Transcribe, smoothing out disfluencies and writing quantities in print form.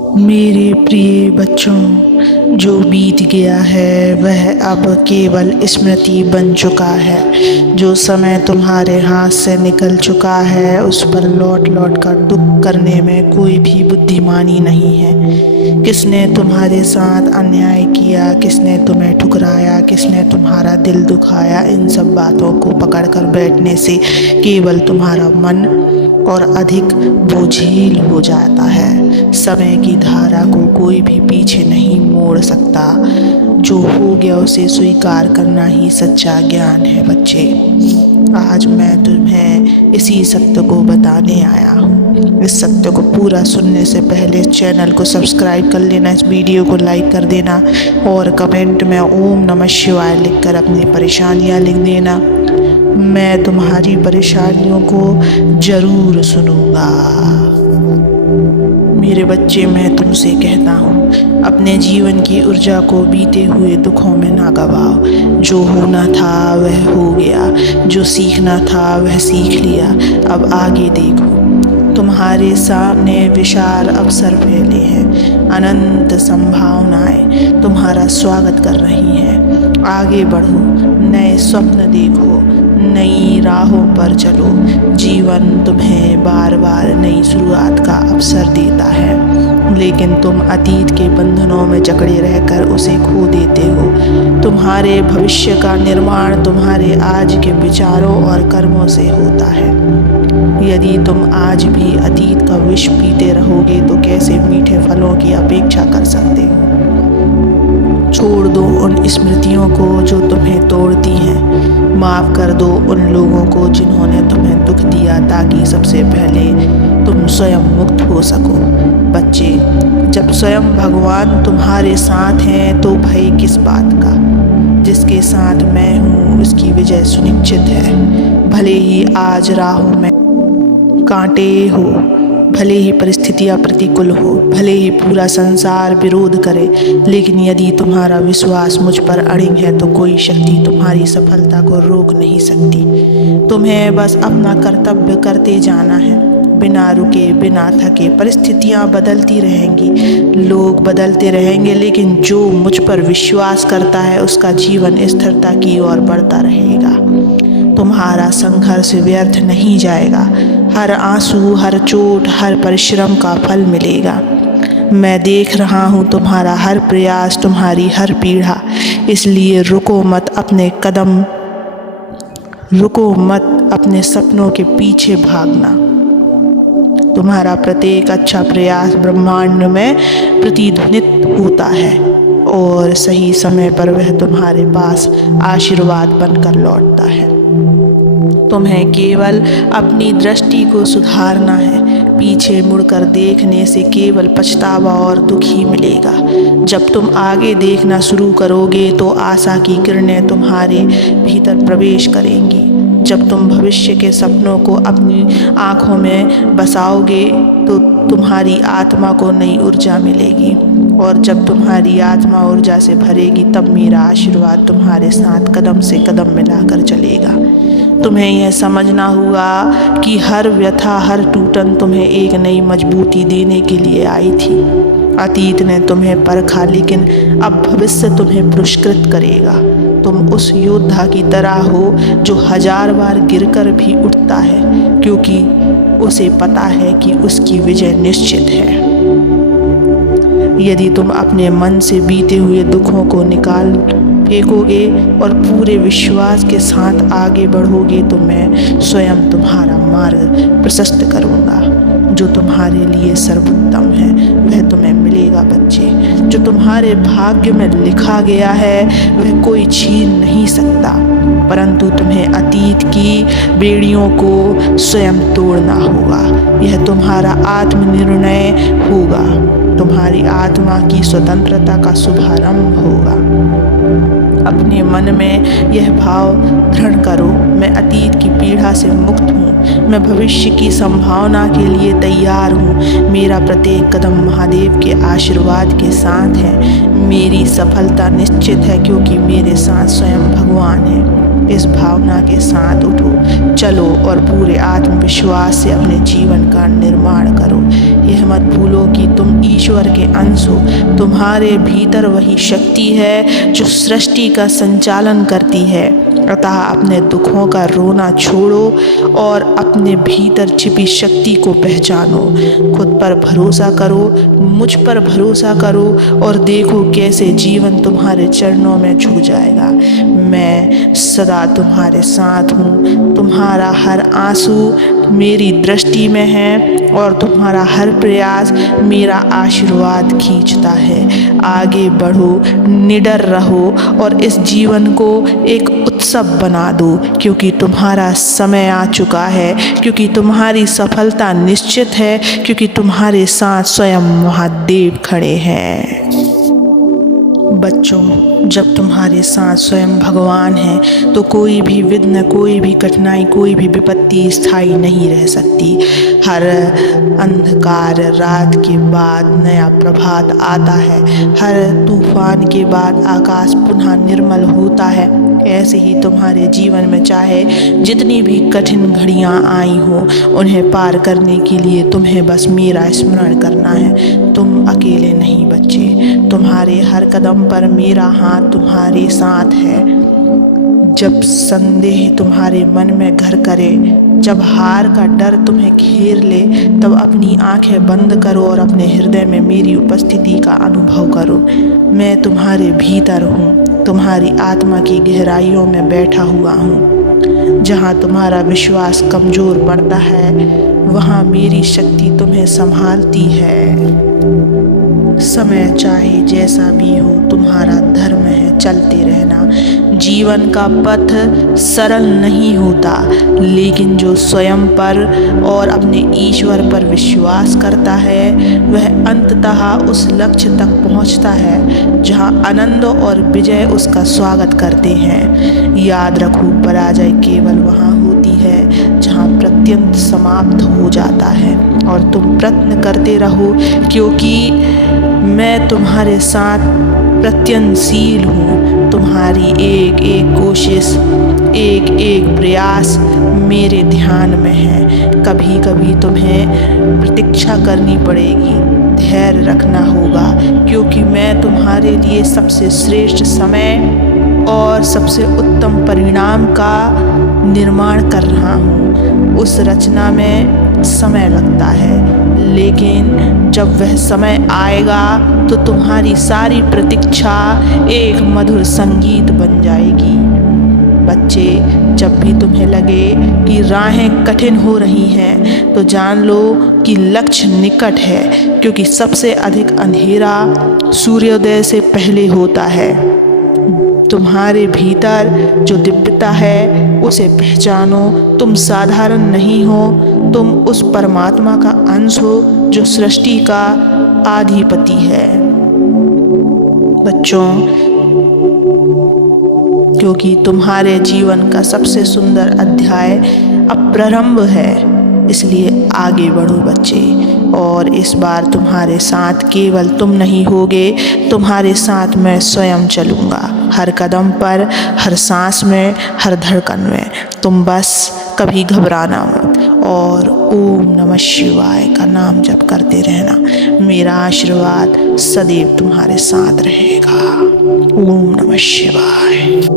मेरे प्रिय बच्चों, जो बीत गया है वह अब केवल स्मृति बन चुका है। जो समय तुम्हारे हाथ से निकल चुका है उस पर लौट लौट कर दुख करने में कोई भी बुद्धिमानी नहीं है। किसने तुम्हारे साथ अन्याय किया, किसने तुम्हें ठुकराया, किसने तुम्हारा दिल दुखाया, इन सब बातों को पकड़कर बैठने से केवल तुम्हारा मन और अधिक बोझिल हो जाता है। समय की धारा को कोई भी पीछे नहीं मोड़ सकता। जो हो गया उसे स्वीकार करना ही सच्चा ज्ञान है बच्चे। आज मैं तुम्हें इसी सत्य को बताने आया हूँ। इस सत्य को पूरा सुनने से पहले चैनल को सब्सक्राइब कर लेना, इस वीडियो को लाइक कर देना और कमेंट में ओम नमः शिवाय लिखकर अपनी परेशानियाँ लिख देना। मैं तुम्हारी परेशानियों को ज़रूर सुनूंगा। मेरे बच्चे, मैं तुमसे कहता हूँ, अपने जीवन की ऊर्जा को बीते हुए दुखों में ना गवाओ। जो होना था वह हो गया, जो सीखना था वह सीख लिया। अब आगे देखो, तुम्हारे सामने विशाल अवसर फैले हैं। अनंत संभावनाएं तुम्हारा स्वागत कर रही हैं। आगे बढ़ो, नए स्वप्न देखो, नई राहों पर चलो। जीवन तुम्हें बार बार नई शुरुआत का अवसर देता है, लेकिन तुम अतीत के बंधनों में जकड़े रहकर उसे खो देते हो। तुम्हारे भविष्य का निर्माण तुम्हारे आज के विचारों और कर्मों से होता है। यदि तुम आज भी अतीत का विष पीते रहोगे तो कैसे मीठे फलों की अपेक्षा कर सकते हो। छोड़ दो उन स्मृतियों को जो तुम्हें तोड़ती हैं। माफ़ कर दो उन लोगों को जिन्होंने तुम्हें दुख दिया, ताकि सबसे पहले तुम स्वयं मुक्त हो सको। बच्चे, जब स्वयं भगवान तुम्हारे साथ हैं तो भय किस बात का। जिसके साथ मैं हूँ उसकी विजय सुनिश्चित है। भले ही आज राहों में कांटे हो, भले ही परिस्थितियाँ प्रतिकूल हो, भले ही पूरा संसार विरोध करे, लेकिन यदि तुम्हारा विश्वास मुझ पर अड़िग है तो कोई शक्ति तुम्हारी सफलता को रोक नहीं सकती। तुम्हें बस अपना कर्तव्य करते जाना है, बिना रुके, बिना थके। परिस्थितियाँ बदलती रहेंगी, लोग बदलते रहेंगे, लेकिन जो मुझ पर विश्वास करता है उसका जीवन स्थिरता की ओर बढ़ता रहेगा। तुम्हारा संघर्ष व्यर्थ नहीं जाएगा। हर आंसू, हर चोट, हर परिश्रम का फल मिलेगा। मैं देख रहा हूँ तुम्हारा हर प्रयास, तुम्हारी हर पीड़ा। इसलिए रुको मत अपने सपनों के पीछे भागना। तुम्हारा प्रत्येक अच्छा प्रयास ब्रह्मांड में प्रतिध्वनित होता है और सही समय पर वह तुम्हारे पास आशीर्वाद बनकर लौटता है। तुम्हें केवल अपनी दृष्टि को सुधारना है। पीछे मुड़कर देखने से केवल पछतावा और दुख ही मिलेगा। जब तुम आगे देखना शुरू करोगे तो आशा की किरणें तुम्हारे भीतर प्रवेश करेंगी। जब तुम भविष्य के सपनों को अपनी आँखों में बसाओगे तो तुम्हारी आत्मा को नई ऊर्जा मिलेगी, और जब तुम्हारी आत्मा ऊर्जा से भरेगी तब मेरा आशीर्वाद तुम्हारे साथ कदम से कदम मिलाकर चलेगा। तुम्हें यह समझना होगा कि हर व्यथा, हर टूटन तुम्हें एक नई मजबूती देने के लिए आई थी। अतीत ने तुम्हें परखा, लेकिन अब भविष्य तुम्हें पुरस्कृत करेगा। तुम उस योद्धा की तरह हो जो 1000 बार गिरकर भी उठता है, क्योंकि उसे पता है कि उसकी विजय निश्चित है। यदि तुम अपने मन से बीते हुए दुखों को निकाल फेंकोगे और पूरे विश्वास के साथ आगे बढ़ोगे तो मैं स्वयं तुम्हारा मार्ग प्रशस्त करूँगा। जो तुम्हारे लिए सर्वोत्तम है वह तुम्हें मिलेगा बच्चे। जो तुम्हारे भाग्य में लिखा गया है वह कोई छीन नहीं सकता, परंतु तुम्हें अतीत की बेड़ियों को स्वयं तोड़ना होगा। यह तुम्हारा आत्मनिर्णय होगा, तुम्हारी आत्मा की स्वतंत्रता का शुभारंभ होगा। अपने मन में यह भाव दृढ़ करो, मैं अतीत की पीड़ा से मुक्त हूँ, मैं भविष्य की संभावना के लिए तैयार हूँ। मेरा प्रत्येक कदम महादेव के आशीर्वाद के साथ है। मेरी सफलता निश्चित है क्योंकि मेरे साथ स्वयं भगवान है। इस भावना के साथ उठो, चलो और पूरे आत्मविश्वास से अपने जीवन का निर्माण करो। यह मत भूलो कि तुम ईश्वर के अंश हो। तुम्हारे भीतर वही शक्ति है जो सृष्टि का संचालन करती है। अतः अपने दुखों का रोना छोड़ो और अपने भीतर छिपी शक्ति को पहचानो। खुद पर भरोसा करो, मुझ पर भरोसा करो और देखो कैसे जीवन तुम्हारे चरणों में झुक जाएगा। मैं सदा तुम्हारे साथ हूँ। तुम्हारा हर आंसू मेरी दृष्टि में है और तुम्हारा हर प्रयास मेरा आशीर्वाद खींचता है। आगे बढ़ो, निडर रहो और इस जीवन को एक उत्सव बना दो, क्योंकि तुम्हारा समय आ चुका है, क्योंकि तुम्हारी सफलता निश्चित है, क्योंकि तुम्हारे साथ स्वयं महादेव खड़े हैं। बच्चों, जब तुम्हारे साथ स्वयं भगवान है तो कोई भी विघ्न, कोई भी कठिनाई, कोई भी विपत्ति स्थायी नहीं रह सकती। हर अंधकार रात के बाद नया प्रभात आता है। हर तूफान के बाद आकाश पुनः निर्मल होता है। ऐसे ही तुम्हारे जीवन में चाहे जितनी भी कठिन घड़ियां आई हो, उन्हें पार करने के लिए तुम्हें बस मेरा स्मरण करना है। तुम अकेले नहीं बच्चे, तुम्हारे हर कदम पर मेरा हाथ तुम्हारे साथ है। जब संदेह तुम्हारे मन में घर करे, जब हार का डर तुम्हें घेर ले, तब अपनी आंखें बंद करो और अपने हृदय में मेरी उपस्थिति का अनुभव करो। मैं तुम्हारे भीतर हूँ, तुम्हारी आत्मा की गहराइयों में बैठा हुआ हूँ। जहाँ तुम्हारा विश्वास कमजोर पड़ता है, वहाँ मेरी शक्ति तुम्हें संभालती है। समय चाहे जैसा भी हो, तुम्हारा धर्म है चलते रहना। जीवन का पथ सरल नहीं होता, लेकिन जो स्वयं पर और अपने ईश्वर पर विश्वास करता है, वह अंततः उस लक्ष्य तक पहुंचता है जहां आनंद और विजय उसका स्वागत करते हैं। याद रखो, पराजय केवल वहां होती है जहां प्रत्यंत समाप्त हो जाता है। और तुम प्रयत्न करते रहो, क्योंकि मैं तुम्हारे साथ प्रयत्नशील हूँ। तुम्हारी एक एक कोशिश, एक एक प्रयास मेरे ध्यान में है। कभी कभी तुम्हें प्रतीक्षा करनी पड़ेगी, धैर्य रखना होगा, क्योंकि मैं तुम्हारे लिए सबसे श्रेष्ठ समय और सबसे उत्तम परिणाम का निर्माण कर रहा हूँ। उस रचना में समय लगता है, लेकिन जब वह समय आएगा तो तुम्हारी सारी प्रतीक्षा एक मधुर संगीत बन जाएगी। बच्चे, जब भी तुम्हें लगे कि राहें कठिन हो रही हैं, तो जान लो कि लक्ष्य निकट है, क्योंकि सबसे अधिक अंधेरा सूर्योदय से पहले होता है। तुम्हारे भीतर जो दिव्यता है उसे पहचानो। तुम साधारण नहीं हो, तुम उस परमात्मा का अंश हो जो सृष्टि का आधिपति है। बच्चों, क्योंकि तुम्हारे जीवन का सबसे सुंदर अध्याय अब प्रारंभ है, इसलिए आगे बढ़ो बच्चे। और इस बार तुम्हारे साथ केवल तुम नहीं होगे, तुम्हारे साथ मैं स्वयं चलूँगा। हर कदम पर, हर सांस में, हर धड़कन में। तुम बस कभी घबराना मत और ओम नमः शिवाय का नाम जप करते रहना। मेरा आशीर्वाद सदैव तुम्हारे साथ रहेगा। ओम नमः शिवाय।